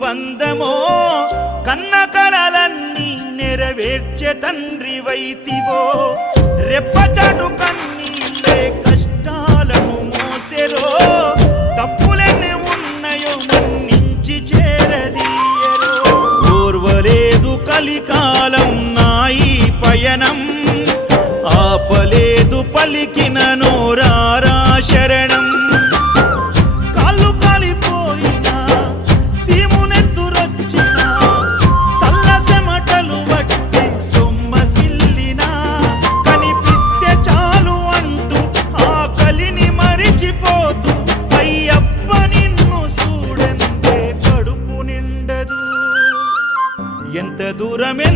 బంధమో కన్న కలలన్నీ నెరవేర్చే తండ్రి వైతివో రెప్పచాటు కన్నీళ్ళే కష్టాలను మోసెరో తప్పులెన్ని ఉన్నాయో మన్నించి చేరదీయరో ఓర్వలేదు కలికాలం నాయి పయనం ఆపలేదు పలికిన నోరారా శరణం కాళ్ళు కాలిపోయినా సీమునెత్తురొచ్చినా సల్లసెమటలు వట్టి సొమ్మసిల్లినా కనిపిస్తే చాలు అంటూ ఆకలిని మరిచిపోతూ అయ్యప్ప నిన్ను చూడంతే కడుపు నిండదు ఎంత దూరమే